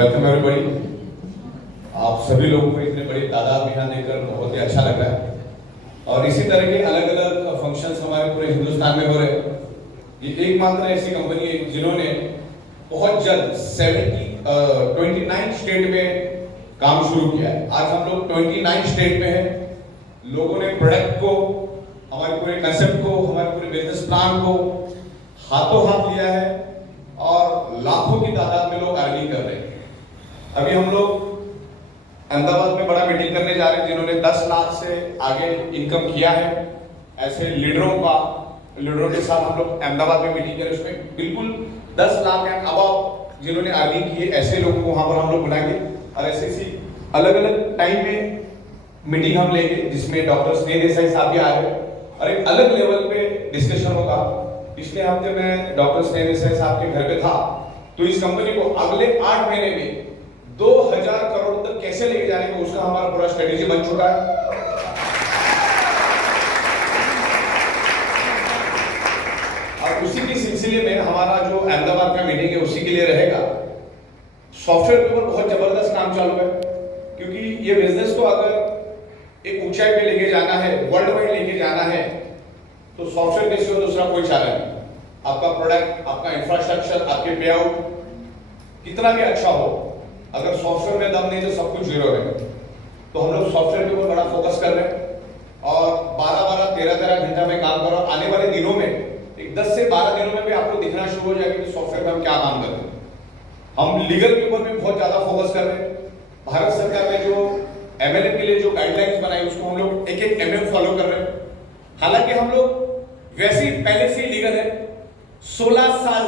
Welcome everybody. आप सभी लोगों को इतने बड़ी तादाद में यहाँ देखकर बहुत ही अच्छा लग रहा है और इसी तरह के अलग अलग फंक्शंस हमारे पूरे हिंदुस्तान में हो रहे हैं। ये एकमात्र ऐसी कंपनी है जिन्होंने बहुत जल्द 29 स्टेट में काम शुरू किया है। आज हम लोग 29 स्टेट में हैं। लोगों ने प्रोडक्ट को, हमारे पूरे कंसेप्ट को, हमारे पूरे बिजनेस प्लान को हाथों हाथ लिया है और लाखों की तादाद में लोग अर्निंग कर रहे हैं। अभी हम लोग अहमदाबाद में बड़ा मीटिंग करने जा रहे हैं जिन्होंने 10 लाख से आगे इनकम किया है। ऐसे लीडरों के साथ हम लोग अहमदाबाद में मीटिंग करें, उसमें बिल्कुल 10 लाख एंड अबव जिन्होंने अर्निंग की है ऐसे लोगों को वहां पर हम लोग बुलाएंगे और ऐसी अलग अलग टाइम में मीटिंग हम लेंगे जिसमें डॉक्टर स्नेह देसाई साहब भी आ रहे हैं और एक अलग लेवल पे डिस्कशन होगा। पिछले हफ्ते मैं डॉक्टर स्नेह देसाई साहब के घर पे था, तो इस कंपनी को अगले 8 महीने में 2000 करोड़ तक कैसे लेके जाने का उसका हमारा पूरा स्ट्रेटेजी बन चुका है। और उसी के सिलसिले में हमारा जो अहमदाबाद का मीटिंग है उसी के लिए रहेगा। सॉफ्टवेयर के ऊपर बहुत जबरदस्त काम चालू है क्योंकि ये बिजनेस को अगर एक ऊंचाई पे लेके जाना है, वर्ल्ड वाइड लेके जाना है, तो सॉफ्टवेयर के सिवा दूसरा कोई चारा नहीं। आपका प्रोडक्ट, आपका इंफ्रास्ट्रक्चर, आपके पे आउट कितना भी अच्छा हो, अगर सॉफ्टवेयर में दम नहीं तो सब कुछ जीरो है। तो हम लोग सॉफ्टवेयर के ऊपर बड़ा फोकस कर रहे हैं और 12-12, 13-13 घंटा में काम कर रहे हैं। आने वाले दिनों में एक 10 से 12 दिनों में भी आपको दिखना शुरू हो जाएगा कि सॉफ्टवेयर में हम क्या काम कर रहे हैं। हम लीगल के ऊपर भी बहुत ज्यादा फोकस कर रहे हैं। भारत सरकार ने जो एमएलएम के लिए जो गाइडलाइंस बनाई उसको हम लोग एक एमएम फॉलो कर रहे हैं। हालांकि हम लोग वैसे ही पहले से ही लीगल है, 16 साल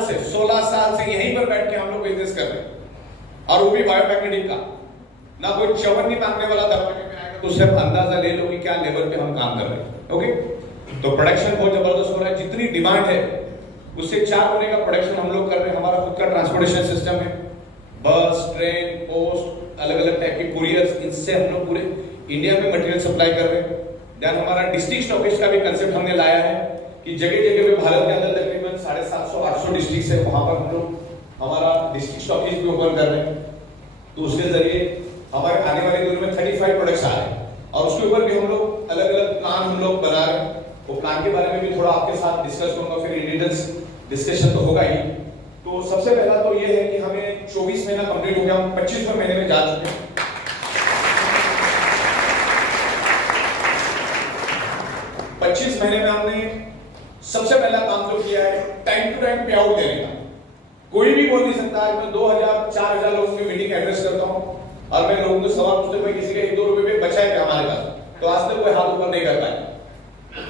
से यहीं पर बैठ के हम लोग बिजनेस कर रहे हैं और वो भी बायोमैग्नेटिक का। ना कोई चवन्नी मांगने वाला दरवाजे में आएगा तो सिर्फ अंदाजा ले लो कि क्या लेवल पे हम काम कर रहे हैं। ओके, तो प्रोडक्शन बहुत जबरदस्त हो रहा है। जितनी डिमांड है उससे 4 गुने का प्रोडक्शन हम लोग कर रहे हैं। हमारा खुद का ट्रांसपोर्टेशन सिस्टम है, बस, ट्रेन, पोस्ट, अलग अलग टाइप के कुरियर्स, इनसे हम लोग पूरे इंडिया में मटेरियल सप्लाई कर रहे हैं। देन हमारा डिस्ट्रिक्ट स्टॉकेज का भी कंसेप्ट हमने लाया है कि जगह जगह पे भारत के अंदर तकरीबन 750-800 डिस्ट्रिक्ट है, वहां पर हम लोग हमारा डिस्ट्रिक्ट स्टॉकेज भी ओपन कर रहे हैं। तो उसके जरिए हमारे आने वाले दिनों में 35 प्रोडक्ट्स आ रहे हैं और उसके ऊपर भी हम लोग अलग अलग प्लान हम लोग बना रहे हैं। वो प्लान के बारे में भी थोड़ा आपके साथ डिस्कस करूंगा, फिर इन डिटेल्स डिस्कशन तो होगा ही। तो सबसे पहला तो ये है कि हमें 24 महीना कंप्लीट हो गया, हम 25वें महीने में जा चुके हैं। 25 महीने में हमने सबसे पहला काम जो किया है टाइम टू टाइम पे आउट देने का। कोई भी बोल नहीं सकता है। मैं 2000-4000 लोगों की मीटिंग एड्रेस करता हूं और मैं लोगों से सवाल पूछते हुए किसी का 1-2 रुपए पे बचा है क्या हमारे पास, तो आज तक कोई हाथ ऊपर नहीं कर पाया।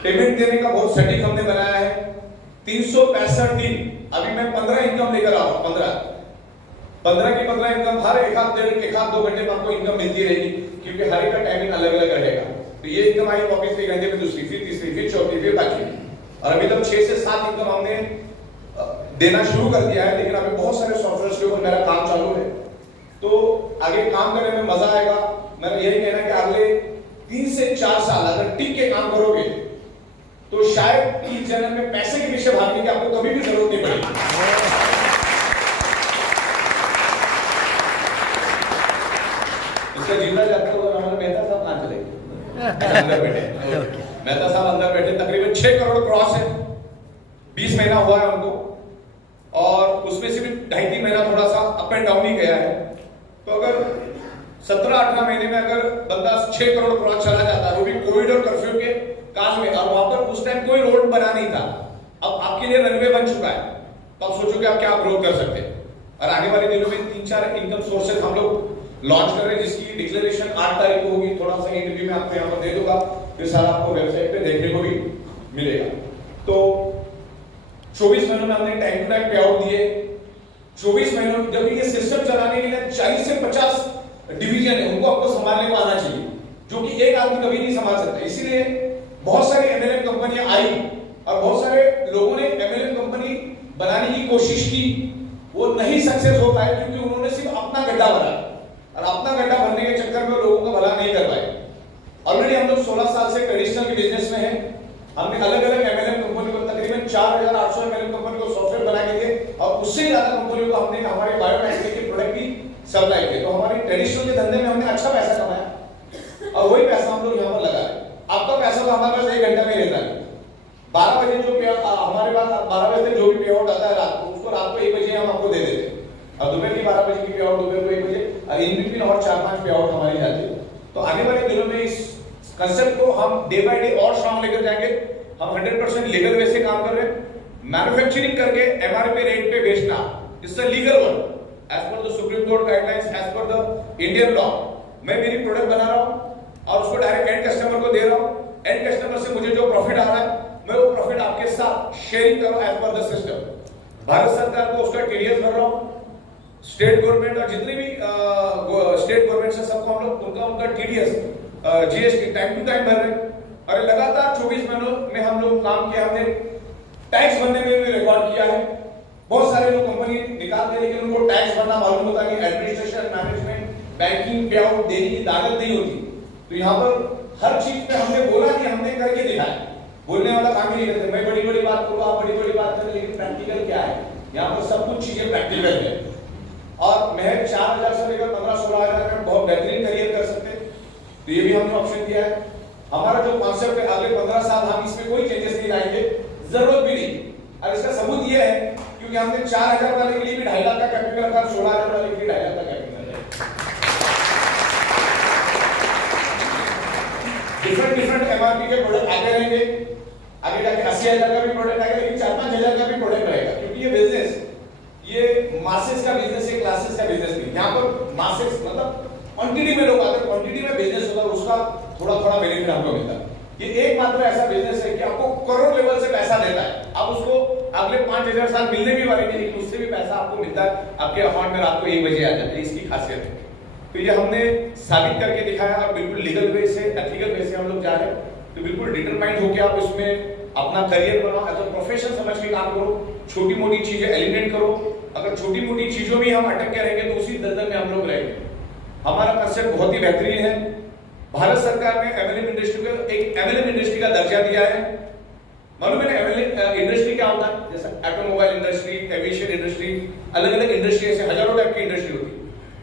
पेमेंट देने का बहुत सटीक हमने बनाया है। 365 दिन अभी मैं 15 इनकम लेकर आ रहा हूं। 15 की 15 इनकम हर एक आध 1-2 घंटे में आपको इनकम मिलती रहेगी क्योंकि हर एक का टाइमिंग अलग अलग रहेगा। तो ये इनकम आई वापस 1 घंटे में, दूसरी, फिर तीसरी, फिर चौथी, फिर पांचवी, और अभी तक 6 से 7 इनकम हमने देना शुरू कर दिया है। लेकिन अभी बहुत सारे सॉफ्टवेयर के ऊपर मेरा काम चालू है, तो आगे काम करने में मजा आएगा। मैं यही कहना कि अगले 3 से 4 साल अगर टिक के काम करोगे तो शायद इस जन्म में पैसे के पीछे भागने की आपको कभी भी जरूरत नहीं पड़ेगी। इसका जिंदा जाता है हमारे मेहता साहब कहां चले गए? अंदर बैठे। मेहता साहब अंदर बैठे। तकरीबन 6 करोड़ क्रॉस है, 20 महीना हुआ है उनको और उसमें से भी 2.5-3 महीना थोड़ा सा अप एंड डाउन ही गया है। तो अगर 17-18 महीने में अगर बंदा 6 करोड़ क्रॉस चला जाता है, वो भी कोविड और कर्फ्यू के काल में, और वहां पर उस टाइम कोई रोड बना नहीं था, अब आपके लिए रनवे बन चुका है, तो आप सोचो कि आप क्या ग्रोथ कर सकते हैं। और आने वाले दिनों में 3-4 इनकम सोर्सेज हम लोग लॉन्च कर रहे हैं जिसकी डिक्लेरेशन 8 तारीख को होगी। थोड़ा सा इंटरव्यू में आपको यहाँ पर दे दूंगा, फिर सारा आपको वेबसाइट पे देखने को भी मिलेगा। तो 24 महीनों में हमने टाइम टू टाइम पे आउट दिए। 24 महीनों जब ये सिस्टम चलाने के लिए 40 से 50 डिवीजन है, उनको आपको संभालने को आना चाहिए, जो कि एक आदमी कभी नहीं संभाल सकता। इसीलिए बहुत सारी एमएलएम कंपनियां आई और बहुत सारे लोगों ने एमएलएम कंपनी बनाने की कोशिश की, वो नहीं सक्सेस हो पाए क्योंकि उन्होंने सिर्फ अपना गड्ढा भरा और अपना गड्ढा भरने के चक्कर में लोगों का भला नहीं कर पाए। ऑलरेडी हम लोग 16 साल से ट्रेडिशनल के बिजनेस में हैं। हमने अलग अलग एमएलएम कंपनी को तकरीबन 4800 एमएलएम कंपनी को सॉफ्टवेयर बना के दिए और उससे ज्यादा कंपनियों को हमने हमारे बायोमैग्नेटिक के प्रोडक्ट भी सप्लाई के। तो हमारे ट्रेडिशनल के धंधे में हमने अच्छा पैसा कमाया और वही पैसा हम लोग यहाँ पर लगाए। आपका पैसा तो हमारे पास 1 घंटा में रहता है। 12 बजे जो हमारे पास 12 बजे तक जो भी पे आउट आता है रात को, उसको रात को 1 बजे हम आपको दे देते हैं। और दोपहर की 12 बजे की पे आउट दोपहर को 1 बजे, और इन बिटवीन और 4-5 पे आउट हमारी जाती है। तो आने वाले दिनों में इस कंसेप्ट को हम डे बाय डे और स्ट्रांग लेकर जाएंगे। हम 100% लीगल वे से काम कर रहे हैं। मैन्युफैक्चरिंग करके एमआरपी रेट पे बेचना it's a legal one as per the supreme court guidelines, as per the Indian law. मैं मेरी प्रोडक्ट बना रहा हूं और उसको डायरेक्ट एंड कस्टमर को दे रहा हूं। एंड कस्टमर से मुझे जो प्रॉफिट आ रहा है मैं वो प्रॉफिट आपके साथ शेयरिंग कर रहा हूं as per the system. Bharat सरकार को उसका टीडीएस भर रहा हूं, स्टेट गवर्नमेंट और जितने भी स्टेट गवर्नमेंट से सबको हम लोग उनका TDS GST time to time भर रहे हैं। और लगातार 24 महीनों में हम लोग काम किया। हमने टैक्स भरने में भी रिकॉर्ड किया है। बहुत सारे लोग कंपनी निकालते हैं लेकिन उनको टैक्स भरना मालूम होता नहीं, एडमिनिस्ट्रेशन, मैनेजमेंट, बैंकिंग पे आउट देने की ताकत नहीं होती। तो यहाँ पर हर चीज पे हमने बोला कि हमने करके दिखाया। बोलने वाला काम ही नहीं करते। मैं बड़ी बड़ी बात करूँ, आप बड़ी बड़ी बात करें, लेकिन प्रैक्टिकल क्या है? यहाँ पर सब कुछ चीजें प्रैक्टिकल है। और महज 4,000 से लेकर 15-16 हजार में बहुत बेहतरीन करियर कर सकते हैं। तो ये भी हमने ऑप्शन दिया है। हमारा जो कॉन्सेप्ट है अगले 15 साल हम इसमें कोई चेंजेस नहीं लाएंगे, जरूरत भी नहीं। और इसका सबूत ये है क्योंकि हमने 4,000 वाले के लिए भी 2.5 लाख का कैपिटल रखा, 16,000 वाले के लिए 2.5 लाख का कैपिटल है। डिफरेंट एमआरपी के प्रोडक्ट आते रहेंगे। आगे जाके 80,000 का भी प्रोडक्ट आएगा, लेकिन 4-5 हजार का भी प्रोडक्ट रहेगा। क्योंकि ये बिजनेस ये मासेस का बिजनेस है, क्लासेस का बिजनेस नहीं। यहाँ पर मासेस मतलब क्वांटिटी में लोग आते हैं, क्वांटिटी में बिजनेस होता है, उसका थोड़ा बेनिफिट हमको मिलता है। ये एकमात्र ऐसा बिजनेस है कि आपको करोड़ लेवल से पैसा देता है। आप उसको अगले 5,000 साल मिलने भी वाले नहीं, लेकिन उससे भी पैसा आपको मिलता है, आपके अकाउंट में रात को 1 बजे आ जाता है। इसकी खासियत है। तो ये हमने साबित करके दिखाया और बिल्कुल लीगल वे से, एथिकल वे से हम लोग जा रहे हैं। तो बिल्कुल डिटरमाइंड होकर आप इसमें अपना करियर बनाओ, एज अ प्रोफेशन समझ के काम करो, छोटी मोटी चीजें एलिमिनेट करो। अगर छोटी मोटी चीजों में हम अटक के रहेंगे तो उसी दलदल में हम लोग रहेंगे। हमारा कंसेप्ट बहुत ही बेहतरीन है। भारत सरकार ने एमएलएम इंडस्ट्री को एक एमएलएम इंडस्ट्री का दर्जा दिया है। मालूम है एमएलएम इंडस्ट्री क्या होता है? जैसे ऑटोमोबाइल इंडस्ट्री, एविएशन इंडस्ट्री, अलग अलग इंडस्ट्री, ऐसे हजारों टाइप की इंडस्ट्री होती है।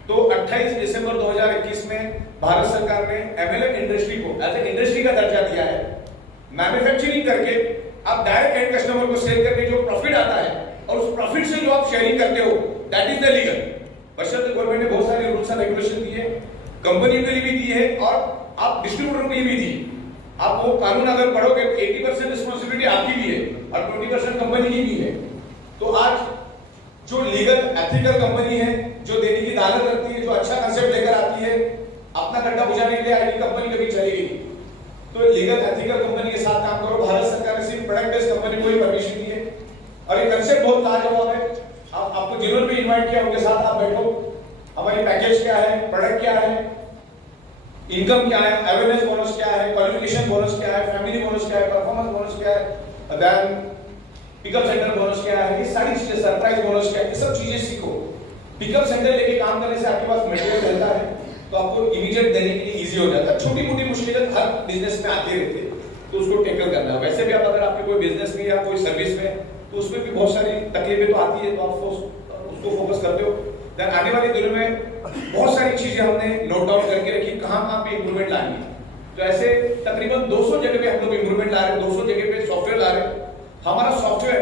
तो 28 दिसंबर 2021 में भारत सरकार ने एमएलएम इंडस्ट्री को एज ए इंडस्ट्री का दर्जा दिया है। मैन्युफैक्चरिंग करके आप डायरेक्ट एंड कस्टमर को सेल करके जो प्रॉफिट आता है और उस प्रॉफिट से जो आप शेयरिंग करते हो, दैट इज द लीगल। बशर्ते गवर्नमेंट ने बहुत सारे रूल्स एंड रेगुलेशन दिए, कंपनी के लिए भी दी है और आप डिस्ट्रीब्यूटर के लिए भी दी। आप वो कानून अगर पढ़ोगे तो 80% रिस्पांसिबिलिटी आपकी भी है और 20% कंपनी की भी है। तो आज जो लीगल एथिकल कंपनी है, जो देने की दालत रखती है, जो अच्छा कंसेप्ट लेकर आती है, अपना गड्ढा बुझाने के लिए आईटी कंपनी कभी चलेगी नहीं। तो लीगल एथिकल कंपनी के साथ काम करो। भारत सरकार ने सिर्फ प्रोडक्ट बेस्ड कंपनी को ही परमिशन दी है और ये कंसेप्ट बहुत लाजवाब है। आपको जिन्होंने भी इनवाइट किया उनके साथ आप बैठो, हमारी पैकेज क्या है, प्रोडक्ट क्या है, इनकम क्या है, अवेयरनेस बोनस क्या है, क्वालिफिकेशन बोनस क्या है, फैमिली बोनस क्या है, परफॉर्मेंस बोनस क्या है, देन पिकअप सेंटर बोनस क्या है, ये सारी चीजें, सरप्राइज बोनस क्या है, ये सब चीजें सीखो। पिकअप सेंटर लेके काम करने से आपके पास मटेरियल रहता है तो आपको इमीडिएट देने के लिए इजी हो जाता है। छोटी मोटी मुश्किलें हर बिजनेस में आती रहती है तो उसको टैकल करना है। वैसे भी आप अगर आपके कोई बिजनेस में या कोई सर्विस में तो उसमें भी बहुत सारी तकलीफें तो आती है, तो आप उसको फोकस करते हो। देन आने वाले दिनों में बहुत सारी चीजें हमने नोट डाउन करके रखी, कहाँ पे इंप्रूवमेंट लानी है। तो ऐसे तकरीबन 200 जगह पे हम लोग इंप्रूवमेंट ला रहे हैं, 200 जगह पे सॉफ्टवेयर ला रहे हैं। हमारा सॉफ्टवेयर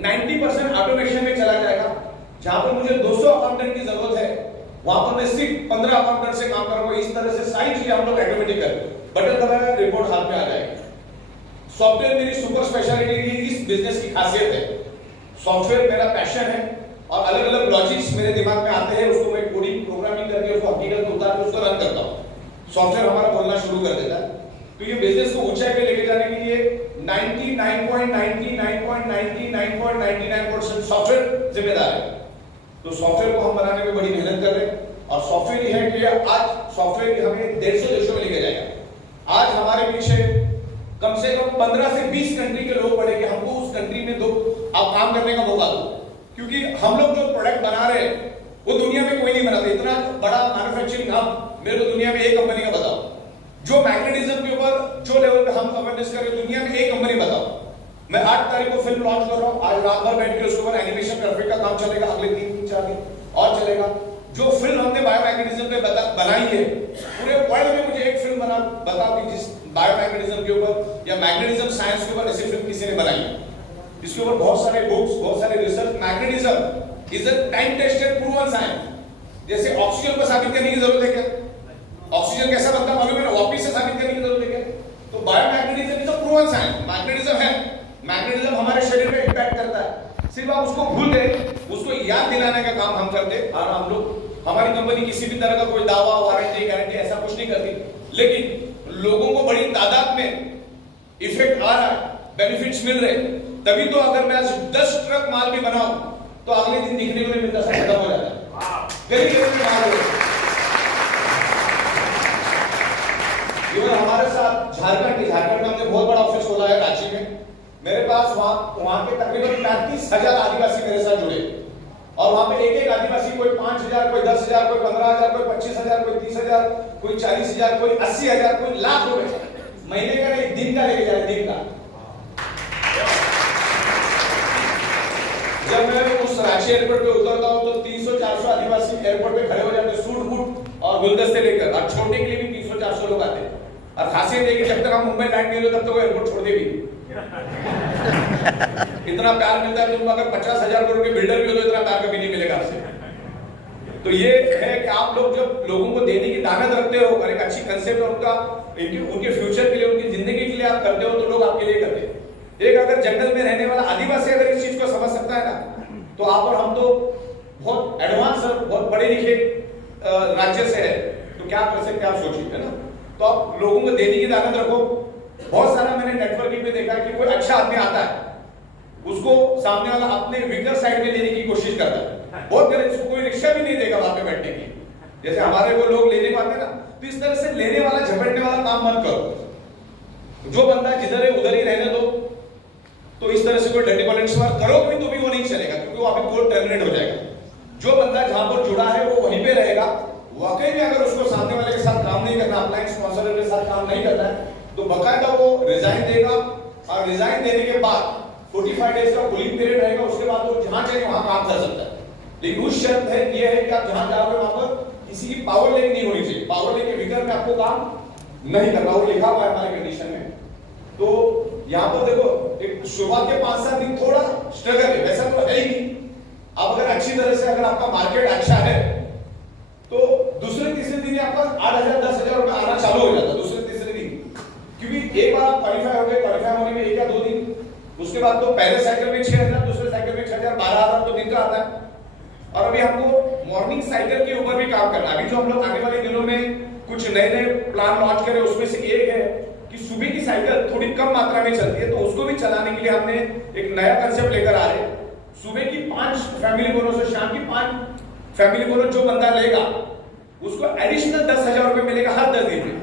90% ऑटोमेशन में चला जाएगा। जहां पर मुझे 200 अकाउंटेंट की जरूरत है वहां पर मैं सिर्फ 15 अकाउंटेंट से काम करूंगा। इस तरह से सारी चीजें हम लोग ऑटोमेटिक कर बटन दबाया रिपोर्ट हाथ में आ जाएगी। सॉफ्टवेयर मेरी सुपर स्पेशलिटी की इस बिजनेस की खासियत है। सॉफ्टवेयर मेरा पैशन है और अलग अलग लॉजिक्स मेरे दिमाग में आते हैं, उसको मैं कोडिंग प्रोग्रामिंग करके उसको हकीकत में उतार के उसको रन करता हूं। सॉफ्टवेयर हमारा बोलना शुरू कर देता है। तो ये बिजनेस को ऊंचाई पे लेके जाने के लिए 99.99% सॉफ्टवेयर जिम्मेदार है। तो सॉफ्टवेयर को हम बनाने में बड़ी मेहनत कर रहे हैं और सॉफ्टवेयर ये है कि आज सॉफ्टवेयर हमें 150 देशों में लेके जाएगा। आज हमारे पीछे कम से कम 15 से 20 कंट्री के लोग पड़ेंगे। हमको उस कंट्री में आप काम करने का मौका दो, क्योंकि हम लोग जो प्रोडक्ट बना रहे हैं वो दुनिया में कोई नहीं बनाता। इतना बड़ा मैन्युफैक्चरिंग हब मेरे को दुनिया में एक कंपनी का बताओ। जो मैग्नेटिज्म के ऊपर जो लेवल पे हम अवेयरनेस करें दुनिया में एक कंपनी बताओ। मैं 8 तारीख को फिल्म लॉन्च कर रहा हूं। आज रात भर बैठ के उसके ऊपर एनिमेशन ग्राफिक का काम चलेगा, अगले 3-4 दिन और चलेगा। जो फिल्म हमने बायोमैग्नेटिज्म पे बनाई है, पूरे वर्ल्ड में मुझे एक फिल्म बताओ कि जिस बायोमैग्नेटिज्म के ऊपर या मैग्नेटिज्म साइंस के ऊपर ऐसी फिल्म किसी ने बनाई है। इसके ऊपर बहुत सारे बुक्स, बहुत सारे research. Magnetism is a time tested proven science. जैसे ऑक्सीजन को साबित करने की जरूरत है क्या? ऑक्सीजन कैसा बनता है मालूम है? वापिस से साबित करने की जरूरत है क्या? तो biomagnetism is a proven science. Magnetism है, मैग्नेटिज्म हमारे शरीर में इंपैक्ट करता है। सिर्फ आप उसको भूल गए, उसको याद दिलाने का काम हम करते। और हम लोग, हमारी कंपनी किसी भी तरह का कोई दावा, वारंटी, गारंटी ऐसा कुछ नहीं करती, लेकिन लोगों को बड़ी तादाद में इफेक्ट आ रहा है, बेनिफिट्स मिल रहे। तभी तो अगर मैं 10 ट्रक माल भी बनाऊं तो अगले दिन दिखने को नहीं मिलता, सब खत्म हो जाता है। गरीब माल हो। हमारे साथ झारखंड में हमने बहुत बड़ा ऑफिस खोला है रांची में। मेरे पास वहां के तकरीबन 35,000 आदिवासी मेरे साथ जुड़े, और वहां पे एक आदिवासी, कोई 5,000, कोई 10,000, कोई 15,000, कोई 25,000, कोई 30,000, कोई 40,000, कोई 80,000, कोई लाख रुपए महीने का नहीं, दिन का लेके जाए, दिन का। जब मैं उस रांची एयरपोर्ट पे उतरता हूं तो 300-400 आदिवासी एयरपोर्ट पे खड़े हो जाते, सूट बूट और गुलदस्ते लेकर, और छोड़ने के लिए भी 300-400 लोग आते। और खासियत है कि जब तक हम मुंबई लैंड नहीं हो तब तक वो एयरपोर्ट छोड़ दे भी। इतना प्यार मिलता है। तुम अगर 50,000 करोड़ के बिल्डर भी हो तो इतना प्यार कभी नहीं मिलेगा आपसे। तो ये है कि आप लोग जब लोगों को देने की ताकत रखते हो और एक अच्छी कंसेप्ट और उनके फ्यूचर के लिए, उनकी जिंदगी के लिए आप करते हो, तो लोग आपके लिए करते हैं। एक अगर जंगल में रहने वाला आदिवासी अगर इस चीज को समझ सकता है ना, तो आप और हम तो बहुत एडवांस और बहुत पढ़े लिखे राज्य से है, तो क्या कर सकते हैं आप सोचिए, है ना। तो आप लोगों को देने की ताकत रखो। बहुत सारा मैंने नेटवर्किंग में देखा कि कोई अच्छा आदमी आता है, उसको सामने वाला अपने वीकर साइड में लेने की कोशिश करता है। बहुत गलत, उसको कोई रिक्शा भी नहीं देगा वहां पे बैठने की। जैसे हमारे को लोग लेने को आते ना, तो इस तरह से लेने वाला, झपटने वाला काम मत करो। जो बंदा जिधर है उधर ही रहने दो। तो इस तरह से कोई डंडे वाले करो भी तो भी वो नहीं चलेगा, क्योंकि वो अभी कोर्ट टर्मिनेट हो जाएगा। जो बंदा जहां पर जुड़ा है वो वहीं पे रहेगा। वाकई में अगर उसको सामने वाले के साथ काम नहीं करना, अपलाइन स्पॉन्सर के साथ काम नहीं करना है, तो बकायदा वो रिजाइन देगा, और रिजाइन देने के बाद 45 डेज का कूलिंग पीरियड रहेगा। उसके बाद वो जहां चाहिए वहां काम कर सकता है। लेकिन उस शर्त है ये है कि आप जहां जाओगे वहां पर किसी की पावर लेनी नहीं होनी चाहिए। पावर लेके विगर में आपको काम नहीं करना, वो लिखा हुआ है हमारे कंडीशन में। तो यहाँ पर देखो, एक शुरुआत के 5-7 दिन थोड़ा स्ट्रगल है, वैसा तो है ही नहीं। आप अगर अच्छी तरह से, अगर आपका मार्केट अच्छा है, तो दूसरे तीसरे दिन आपका 8,000-10,000 रुपए आना चालू हो जाता है दूसरे तीसरे दिन। क्योंकि एक बार आप क्वालिफाई हो गए, क्वालिफाई होने में 1 या 2 दिन, उसके बाद तो पहले साइकिल में 6,000, दूसरे साइकिल में 6,000, 12,000 तो दिन का आता है। और अभी हमको मॉर्निंग साइकिल के ऊपर भी काम करना है। अभी जो हम लोग आने वाले दिनों में कुछ नए नए प्लान लॉन्च करें, उसमें से एक है कि सुबह की साइकिल थोड़ी कम मात्रा में चलती है, तो उसको भी चलाने के लिए हमने एक नया कंसेप्ट लेकर आ रहे हैं। सुबह की 5 फैमिली बोनस और शाम की 5 फैमिली बोनस जो बंदा लेगा उसको एडिशनल 10,000 रुपए मिलेगा हर 10 दिन में।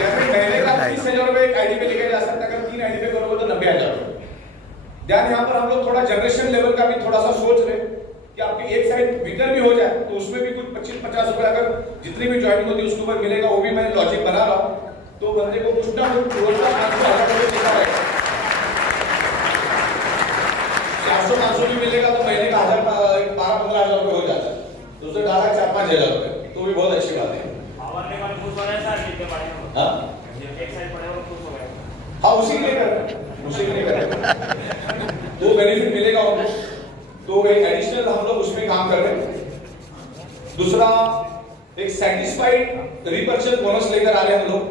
या फिर महीने का 30,000 रुपए एक आईडी पे लेके जा सकता है। अगर 3 आईडी पे करोगे तो 90,000 रुपए। ध्यान, यहाँ पर हम लोग थोड़ा जनरेशन लेवल का भी थोड़ा सा सोच रहे कि आपकी एक साइड विकर भी हो जाए, तो उसमें भी कुछ 25-50 रुपए अगर जितनी भी ज्वाइनिंग होती है उसके ऊपर मिलेगा। वो भी मैं लॉजिक बना रहा हूँ, तो बंदे को कुछ ना कुछ रोज का 500-1000 रुपए मिलता रहेगा। 400-500 भी मिलेगा तो महीने का 12-15,000 रुपए हो जाता है, तो उसे डाला 4-5,000 रुपए, तो भी बहुत अच्छी बात है। हाँ, उसी के लिए कर रहे हैं, उसी के लिए कर रहे हैं, तो बेनिफिट मिलेगा उनको। तो एक एडिशनल हम लोग उसमें काम कर रहे हैं। दूसरा, एक सेटिस्फाइड रीपर्चेज बोनस लेकर आ रहे हैं हम लोग,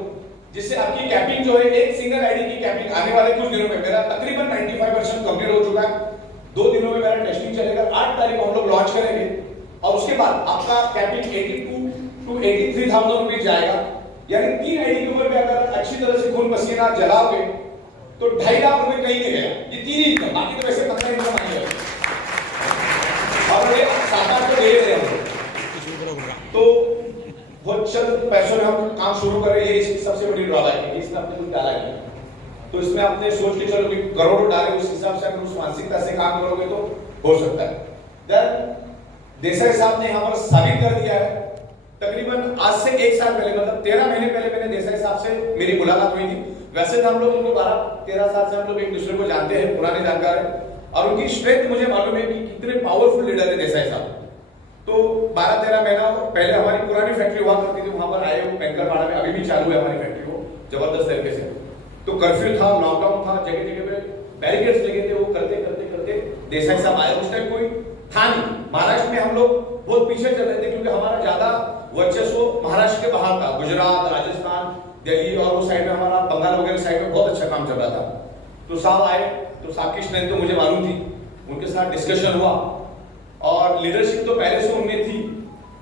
जिससे आपकी कैपिंग जो है, एक सिंगल आईडी की कैपिंग आने वाले कुछ दिनों में, मेरा तकरीबन 95% कंप्लीट हो चुका है। 2 दिनों में मेरा टेस्टिंग चलेगा। 8 तारीख को हम लोग लॉन्च करेंगे, और उसके बाद आपका कैपिंग 82,000 to 83,000 रुपीज जाएगा। यानी 3 आईडी के ऊपर भी अगर अच्छी तरह से खून पसीना जलाओगे तो 2.5 लाख रुपए कहीं नहीं गया। ये 3 ही इनकम, बाकी तो वैसे 15 इनकम आएंगे, और ये 7-8 तो दे रहे हैं। तो बहुत चंद पैसों में हम काम शुरू करें, ये इसकी सबसे बड़ी ड्रॉबैक है। इसमें आपने कुछ डाला नहीं, तो इसमें आपने सोच के चलो कि करोड़ों डाले, उस हिसाब से अगर उस मानसिकता से काम करोगे तो हो सकता है। देन देसाई साहब ने यहाँ पर साबित कर दिया है। तकरीबन आज से 1 साल पहले, मतलब 13 महीने पहले मैंने देसाई साहब से मेरी मुलाकात हुई थी। वैसे तो हम लोग उनको 12-13 साल से हम लोग एक दूसरे को जानते हैं, पुराने जानकार हैं, और उनकी स्ट्रेंथ मुझे मालूम है कि कितने पावरफुल लीडर है देसाई साहब। तो 12-13 महीना पहले हमारी पुरानी फैक्ट्री हुआ करती थी, वहां पर आए वो बैंकरवाड़ा में, अभी भी चालू है हमारी फैक्ट्री को जबरदस्त तरीके से। तो कर्फ्यू था, लॉकडाउन था, जगह जगह पे बैरिकेड्स लगे थे, वो करते करते करते देसाई साहब आए। उस टाइम कोई था नहीं, महाराष्ट्र में हम लोग बहुत पीछे चल रहे थे क्योंकि हमारा ज्यादा वर्चस्व महाराष्ट्र के बाहर था, गुजरात, राजस्थान, दिल्ली और वो साइड में हमारा बंगाल वगैरह साइड में बहुत अच्छा काम चल रहा था। तो साहब आए, तो साहब की स्ट्रेंथ तो मुझे मालूम थी, उनके साथ डिस्कशन हुआ और लीडरशिप तो पहले से उनमें थी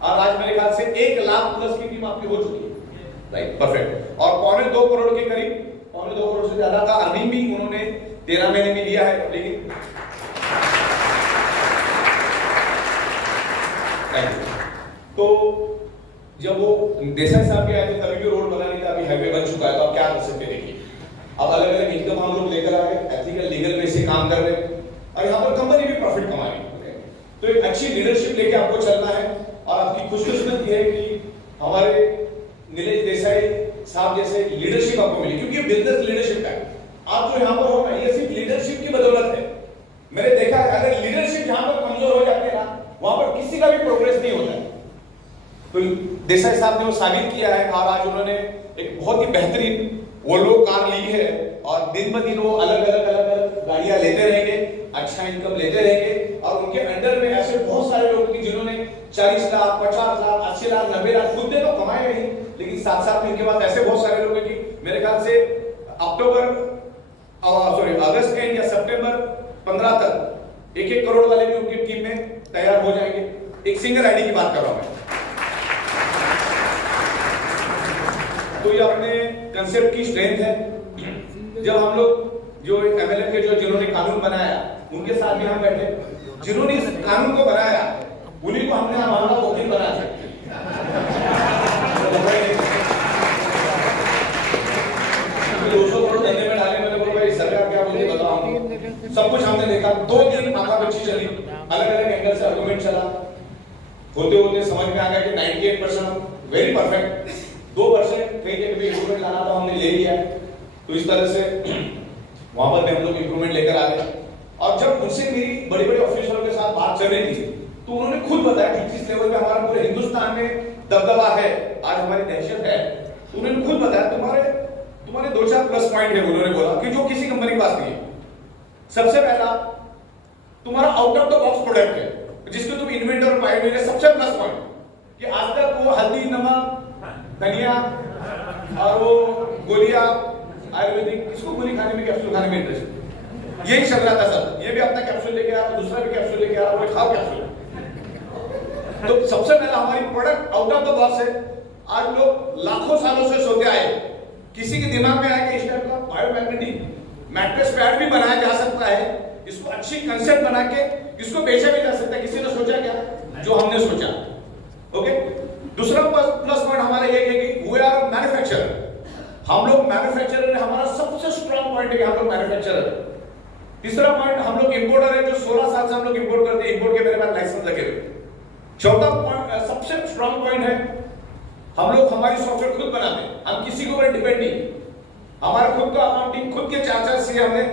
और आज मेरे ख्याल से 1 लाख प्लस की टीम आपकी हो चुकी है, राइट, परफेक्ट। और 2.25 करोड़ के करीब, 2.25 करोड़ से ज्यादा का अर्निंग भी उन्होंने 13 महीने में लिया है। लेकिन तो जब वो देसाई साहब के आए थे तभी भी रोड बना नहीं था, अभी हाईवे बन चुका है, तो आप क्या कर सकते देखिए। अब अलग अलग इनकम हम लोग लेकर आ गए, एथिकल लीगल वे से काम कर रहे हैं और यहाँ पर कंपनी भी प्रॉफिट कमा रही है। तो एक अच्छी लीडरशिप लेके आपको चलना है और आपकी खुशकिस्मत ये है कि हमारे नीलेश देसाई साहब जैसे लीडरशिप आपको मिली, क्योंकि बिजनेस लीडरशिप है। आप जो यहाँ पर हो ना, ये सिर्फ लीडरशिप की बदौलत है। मैंने देखा है अगर लीडरशिप यहाँ पर कमजोर हो जाती है ना, वहां पर किसी का भी प्रोग्रेस नहीं होता है। तो देसाई साहब ने वो साबित किया है और आज उन्होंने एक बहुत ही बेहतरीन वोल्वो कार ली है और दिन ब दिन वो अलग अलग गाड़ियां लेते रहेंगे, अच्छा इनकम लेते रहेंगे और उनके अंडर में ऐसे बहुत सारे लोग हैं जिन्होंने 40 लाख, 50 लाख, 80 लाख, 90 लाख खुद ने तो कमाए नहीं, लेकिन साथ साथ में इनके पास ऐसे बहुत सारे लोग हैं कि मेरे ख्याल से अगस्त एंड या सितंबर 15 तक 1-1 करोड़ वाले भी उनकी टीम में तैयार हो जाएंगे। एक सिंगल आईडी की बात कर रहा हूं मैं। तो ये अपने कंसेप्ट की स्ट्रेंथ है। जब हम लोग जो एमएलए के जिन्होंने कानून बनाया उनके साथ भी हम बैठे, जिन्होंने इस कानून को बनाया उन्हीं को हमने हमारा वकील बनाया। 200 करोड़ धंधे में डाले, मैंने बोला भाई सरकार क्या बोलती बताओ। सब कुछ हमने देखा, 2 दिन माथा बच्ची चली, अलग अलग एंगल से आर्गुमेंट चला, होते होते समझ में आ गया कि 98% वेरी परफेक्ट, 2% कहीं जगह पे इंप्रूवमेंट लाना था, हमने ले लिया। तो इस तरह से वहां पर भी हम लोग इंप्रूवमेंट लेकर आ गए। और जब उनसे मेरी बड़े बड़े ऑफिसरों के साथ बात चल रही थी तो उन्होंने खुद बताया कि जिस लेवल पे हमारा पूरे हिंदुस्तान में दबदबा है, आज हमारी दहशत है, तो उन्होंने खुद बताया तुम्हारे 2-4 प्लस पॉइंट है। उन्होंने बोला कि जो किसी कंपनी के पास नहीं है। सबसे पहला तुम्हारा out of the box product है, जिसको तुम इन्वेंटर और पायोनियर है। सबसे प्लस पॉइंट कि आज तक वो हल्दी, नमक, धनिया और वो गोलियां आयुर्वेदिक, इसको गोली खाने में, कैप्सूल खाने में इंटरेस्ट, यही चल रहा था सर। ये भी अपना कैप्सूल लेके आ रहा, दूसरा भी कैप्सूल लेके आ रहा, कोई खाओ कैप्सूल। तो सबसे पहला हमारी product out of the box है। आज लोग लाखों सालों से सोते आए, किसी के दिमाग में आया कि इस टाइप का बायोमैग्नेटिक मैट्रेस पैड भी बनाया जा सकता है, इसको अच्छी कंसेप्ट बना के इसको बेचा भी जा सकता है। किसी ने सोचा क्या? जो हमने सोचा। ओके, दूसरा प्लस पॉइंट हमारा ये है कि वी आर मैन्युफैक्चरर। हम लोग मैन्युफैक्चरर है, हमारा सबसे स्ट्रॉन्ग पॉइंट है कि हम लोग मैन्युफैक्चरर। तीसरा पॉइंट, हम लोग इंपोर्टर है, जो 16 साल से हम लोग इंपोर्ट करते हैं, इंपोर्ट के मेरे पास लाइसेंस लगे हुए। चौथा पॉइंट, सबसे स्ट्रॉन्ग पॉइंट है, हम लोग हमारी सॉफ्टवेयर खुद बनाते हैं, हम किसी के ऊपर डिपेंड नहीं। हमारा खुद का अकाउंटिंग, खुद के 4-4 सीए हमने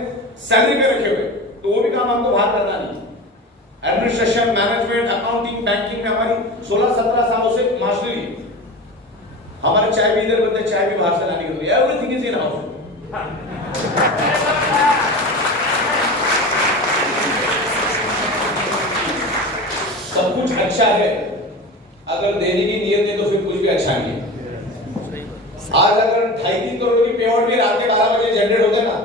सैलरी पे रखे हुए, तो वो भी काम हमको बाहर करना नहीं। एडमिनिस्ट्रेशन, मैनेजमेंट, अकाउंटिंग, बैंकिंग में हमारी 16-17 सालों से मास्टरी है। हमारे चाय भी इधर बनते, चाय भी बाहर से लाने की जरूरत है। Everything is in house. सब कुछ अच्छा है, अगर देने की नीयत है तो फिर कुछ भी अच्छा नहीं है। आज अगर 2.5-3 करोड़ की पे आउट भी रात के 12 बजे जनरेट होते ना,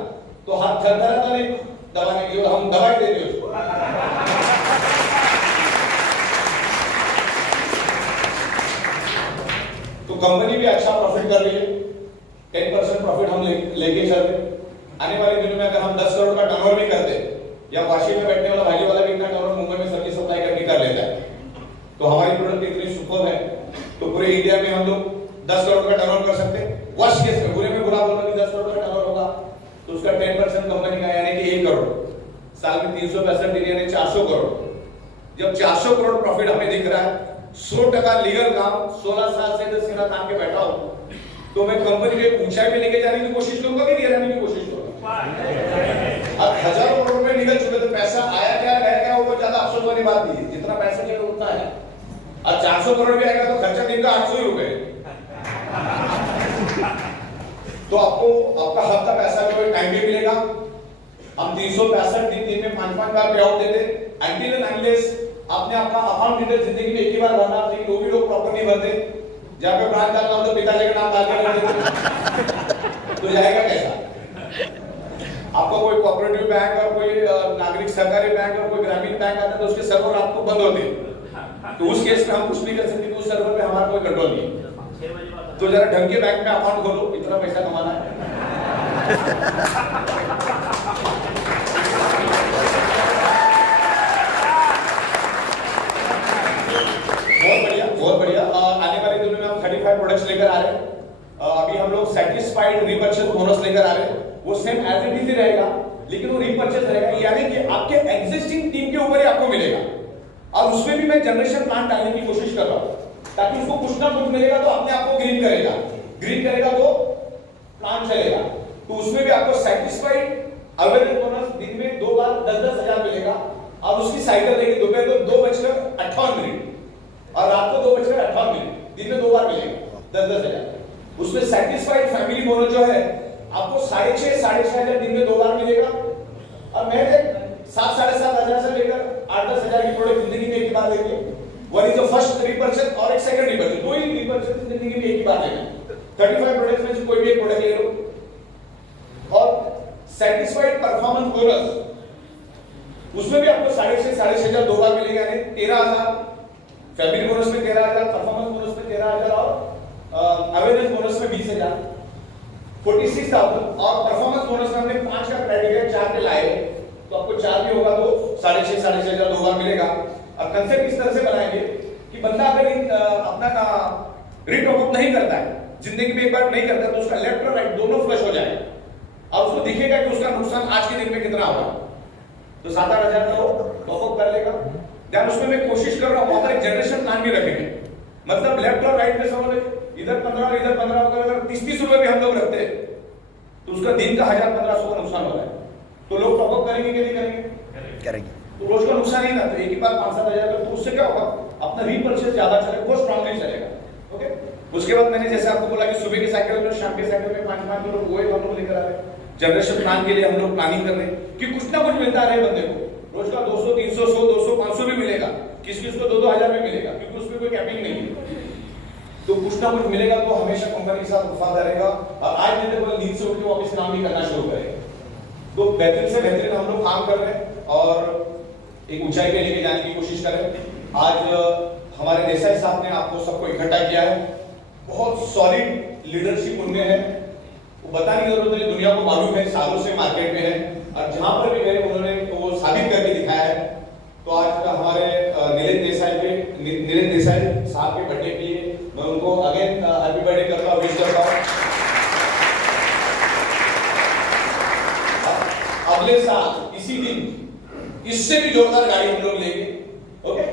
तो हाथ थरथराता नहीं दबाने की, हम दवाई दे देते उसको। तो कंपनी भी अच्छा प्रॉफिट कर रही है, 10% प्रॉफिट हम लेके चल रहे। आने वाले दिनों में अगर हम 10 करोड़ का टर्नओवर भी करते, या वाशी में बैठने वाला भाजी वाला भी इतना टर्नओवर मुंबई में सब्जी सप्लाई करके कर लेता है, तो हमारी प्रोडक्ट इतनी सुपर है तो पूरे इंडिया में हम लोग 10 करोड़ का टर्नओवर कर सकते हैं। वर्स्ट केस में, बुरे में बुरा बोलना कि 10 करोड़ का टर्नओवर होगा तो उसका 10% कंपनी का यानी कि 1 करोड़, साल में 365 दिन यानी 400 करोड़। जब 400 करोड़ प्रॉफिट हमें दिख रहा है, 100% लीगल काम, 16 साल से 10 साल तान के बैठा हूं, तो मैं कंपनी को ऊंचाई पे लेके जाने की कोशिश करूंगा कि गिराने की कोशिश करूंगा। अब हजारों करोड़ रुपए निकल चुके, तो पैसा वाली बात नहीं है, जितना पैसा चाहिए उतना है। और 400 करोड़ भी आएगा तो खर्चा दिन का 800 ही रुपए। तो आपको आपका हफ्ता पैसा जो टाइम पे मिलेगा। हम 365 दिन में 5-5 बार पे आउट देते। Until and unless आपने आपका अकाउंट डिटेल जिंदगी में एक ही बार भरना, लेकिन वो भी लोग प्रॉपर नहीं भरते। जहाँ पे ब्रांच डालना हो तो पिताजी का नाम डाल के रख देते, तो जाएगा कैसा? आपका कोई कोऑपरेटिव बैंक और कोई नागरिक सहकारी बैंक और कोई ग्रामीण बैंक आता है तो उसके सर्वर आपको बंद होते हैं, तो उस केस में हम कुछ नहीं कर सकते, उस सर्वर पे हमारा कोई कंट्रोल नहीं है। तो जरा ढंग के बैंक में अकाउंट खोलो, इतना पैसा कमाना है। बहुत बढ़िया। आने वाले दिनों में हम 35 प्रोडक्ट्स लेकर आ रहे हैं। अभी हम लोग सेटिस्फाइड रीपर्चेस बोनस लेकर आ रहे हैं। वो सेम एज इट इज ही रहेगा, लेकिन वो रीपर्चेस रहेगा, यानी कि आपके एग्जिस्टिंग टीम के ऊपर ही आपको मिलेगा। और उसमें भी मैं जनरेशन प्लान डालने की कोशिश कर रहा हूं, ताकि उसको कुछ ना कुछ मिलेगा तो अपने आप को ग्रीन करेगा तो प्लान चलेगा। तो उसमें भी आपको सेटिस्फाइड अवेलेबल बोनस दिन में 2 बार 10-10 हजार मिलेगा। और उसकी साइकिल रहेगी दोपहर को 2:58 और रात को 2:58, दिन में 2 बार मिलेगा 10-10 हजार। उसमें सेटिस्फाइड फैमिली बोनस जो है आपको 6.5 साढ़े 6 हजार दिन में 2 बार मिलेगा। और मैं 7-7.5 हजार से लेकर 8-10 हजार की प्रोडक्ट जिंदगी में एक ही बार लेंगे। One is the first repurchase और एक सेकंड रीपर्चेस, दो ही रीपर्चेस जिंदगी में एक ही बार लेना। 35 प्रोडक्ट्स में से कोई भी एक प्रोडक्ट ले लो। और सेटिस्फाइड परफॉर्मेंस बोनस, उसमें भी आपको 6.5 साढ़े 6 हजार 2 बार मिलेगा, यानी 13,000 फैमिली बोनस में 13,000, परफॉर्मेंस बोनस में 13,000 और अवेयरनेस बोनस में 20,000, 46,000। और परफॉर्मेंस बोनस में हमने 5 का क्राइटेरिया 4 पे लाए, तो आपको 4 भी होगा तो 6.5 साढ़े 6 हजार 2 बार मिलेगा। अब कंसेप्ट इस तरह से बनाएंगे कि बंदा अगर अपना रिटॉप अप नहीं करता है, जिंदगी में एक बार नहीं करता, तो उसका लेफ्ट और राइट दोनों फ्लश हो जाए और उसको दिखेगा कि उसका नुकसान आज के दिन में कितना होगा। तो 7-8 हजार का टॉप अप कर लेगा। ध्यान उसमें मैं कोशिश कर रहा हूं, वहां पर एक जनरेशन प्लान भी रखेंगे, मतलब लेफ्ट और राइट में समझ इधर 15 और इधर 15, अगर 30-30 रुपए भी हम लोग रखते हैं तो उसका दिन का 1000-1500 का नुकसान हो रहा है। तो लोग टॉप अप करेंगे कि नहीं करेंगे? तो रोज का नुकसान ही ना, तो एक ही बार 5-7 हजार, तो उससे क्या होगा, अपना रीपर्चेस ज्यादा चलेगा, बहुत स्ट्रांगली चलेगा। ओके, उसके बाद मैंने जैसे आपको बोला कि सुबह के साइकिल में शाम के साइकिल में 5-5 लोग वो हम लोग लेकर आ रहे हैं। जनरेशन प्लान के लिए हम लोग प्लानिंग कर रहे हैं कि कुछ ना कुछ मिलता रहे बंदे को, रोज का 200, 300, 100, 200, 500 भी मिलेगा, किसी को 2-2 हजार भी मिलेगा, क्योंकि उसमें कोई कैपिंग नहीं है। तो कुछ ना कुछ मिलेगा तो हमेशा कंपनी के साथ वफादार रहेगा। और आज नहीं तो नींद से उठ के वापस काम भी करना शुरू करेगा। तो बेहतरीन से बेहतरीन हम लोग काम कर रहे हैं और एक ऊंचाई पे लेके जाने की कोशिश कर रहे हैं। आज हमारे देसाई साहब ने आपको सबको इकट्ठा किया है, बहुत सॉलिड लीडरशिप उनमें है, वो बताने की जरूरत नहीं, दुनिया को मालूम है, सालों से मार्केट में है, और जहां पर भी गए उन्होंने वो साबित करके दिखाया है। तो आज हमारे नीलेश देसाई साहब के बर्थडे के लिए मैं उनको अगेन हैप्पी बर्थडे करता हूं, विश करता हूं। अगले साल इसी दिन इससे भी जोरदार गाड़ी हम लोग लेंगे। Okay,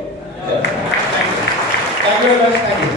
thank you very much, thank you.